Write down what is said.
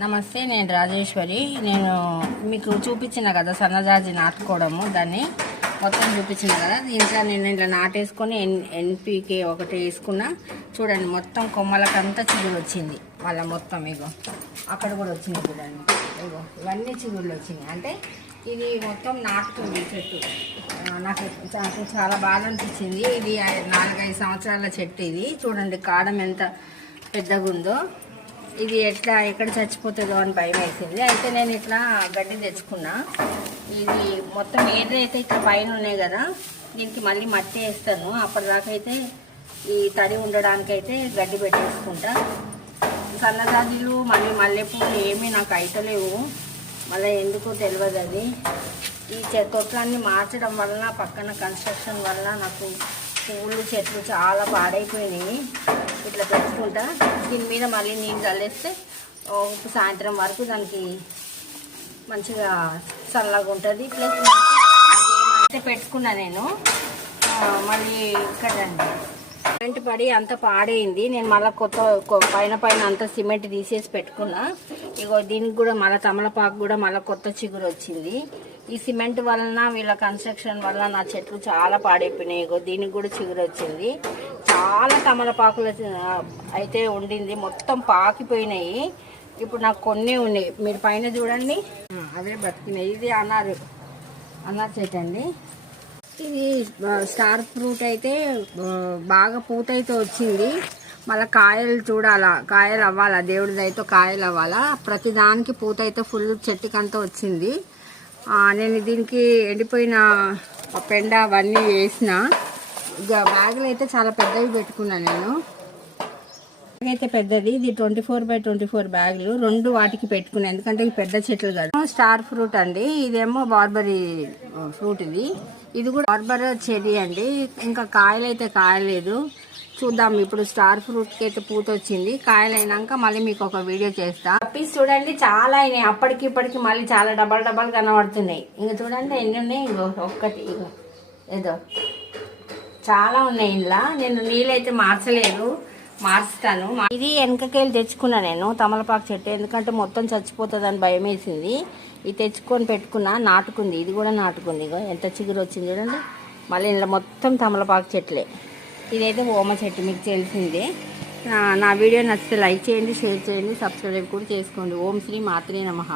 నమస్తే, నేను రాజేశ్వరి. నేను మీకు చూపించిన కదా సన్నజాజి నాటుకోవడము, దాన్ని మొత్తం చూపించిన కదా. దీంట్లో నేను ఇలా నాటేసుకొని ఎన్పికే ఒకటి వేసుకున్నా. చూడండి, మొత్తం కొమ్మలకంతా చిగురు వచ్చింది. మళ్ళీ మొత్తం ఇగో అక్కడ కూడా వచ్చింది చూడండి. ఇగో ఇవన్నీ చిగురులు వచ్చినాయి. అంటే ఇది మొత్తం నాటుతుంది చెట్టు. నాకు చాలా బాగా అనిపించింది. ఇది 4-5 సంవత్సరాల చెట్టు. ఇది చూడండి, కాడం ఎంత పెద్దగా ఉందో. ఇది ఎక్కడ చచ్చిపోతుందో అని భయం వేసింది. అయితే నేను ఇట్లా గడ్డి తెచ్చుకున్నా. ఇది మొత్తం ఏదైతే ఇక్కడ పైన ఉన్నాయి కదా, దీనికి మళ్ళీ మట్టి వేస్తాను. అప్పటిదాకైతే ఈ తడి ఉండడానికైతే గడ్డి పెట్టేసుకుంటా. సన్నజాజులు మళ్ళీ మల్లెపూలు ఏమీ నాకు అయితలేవు. మళ్ళీ ఎందుకో తెలియదు. అది ఈ తొట్లన్నీ మార్చడం వలన, పక్కన కన్స్ట్రక్షన్ వల్ల నాకు పువ్వులు చెట్లు చాలా పాడైపోయినాయి. ఇట్లా పెట్టుకుంటా. దీని మీద మళ్ళీ నీళ్ళు చల్లేస్తే సాయంత్రం వరకు దానికి మంచిగా చల్లగా ఉంటుంది. ప్లస్ అయితే పెట్టుకున్నా నేను. మళ్ళీ ఇక్కడండి కరెంట్ పడి అంత పాడైంది. నేను మళ్ళీ పైన అంతా సిమెంట్ తీసేసి పెట్టుకున్నా. ఇగో దీనికి కూడా మళ్ళీ తమలపాకు కూడా మళ్ళీ కొత్త చిగురు వచ్చింది. ఈ సిమెంట్ వలన, వీళ్ళ కన్స్ట్రక్షన్ వల్ల నా చెట్లు చాలా పాడైపోయినాయి. ఇగో దీనికి కూడా చిగురు వచ్చింది. చాలా తమలపాకులు అయితే ఉండింది, మొత్తం పాకిపోయినాయి. ఇప్పుడు నాకు కొన్ని ఉన్నాయి. మీరు పైన చూడండి, అవే బతికినాయి. ఇది అన్నారు చెట్టు అండి. ఇది స్టార్ ఫ్రూట్ అయితే బాగా పూత అయితే వచ్చింది. మళ్ళీ కాయలు చూడాలా, కాయలు అవ్వాలా, దేవుడి దయతో కాయలు అవ్వాలా. ప్రతి దానికి పూత అయితే ఫుల్ చెట్టుకంతా వచ్చింది. నేను దీనికి ఎండిపోయిన పెండ అవన్నీ వేసిన. బ్యాగులు అయితే చాలా పెద్దవి పెట్టుకున్నాను నేను. బ్యాగ్ అయితే పెద్దది. ఇది 24x24 బ్యాగులు 2 వాటికి పెట్టుకున్నాను, ఎందుకంటే ఈ పెద్ద చెట్లు కదా. స్టార్ ఫ్రూట్ అండి. ఇదేమో బార్బరీ ఫ్రూట్. ఇది కూడా బార్బర్ చెర్రీ అండి. ఇంకా కాయలు అయితే కాయలేదు. చూద్దాం. ఇప్పుడు స్టార్ ఫ్రూట్ కి అయితే పూత వచ్చింది. కాయలు అయినాక మళ్ళీ మీకు ఒక వీడియో చేస్తా. పప్పీస్ చూడండి చాలా అయినాయి. అప్పటికి ఇప్పటికి మళ్ళీ చాలా డబల్ కనబడుతున్నాయి. ఇంకా చూడండి ఎన్ని ఉన్నాయి. ఇంకో ఒక్కటి ఇగో ఏదో చాలా ఉన్నాయి. ఇంట్లో నేను నీళ్ళైతే మార్చలేదు, మార్చుతాను. ఇది వెనకకెళ్ళి తెచ్చుకున్నా నేను తమలపాకు చెట్టు, ఎందుకంటే మొత్తం చచ్చిపోతుంది అని భయం వేసింది. ఇది తెచ్చుకొని పెట్టుకున్నా. నాటుకుంది, ఇది కూడా నాటుకుంది. ఇగో ఎంత చిగురు వచ్చింది చూడండి. మళ్ళీ ఇంట్లో మొత్తం తమలపాకు చెట్లే. ఇదైతే ఓమ చెట్టు, మీకు తెలిసిందే. నా వీడియో నచ్చితే లైక్ చేయండి, షేర్ చేయండి, సబ్స్క్రైబ్ కూడా చేసుకోండి. ఓం శ్రీ మాత్రే నమః.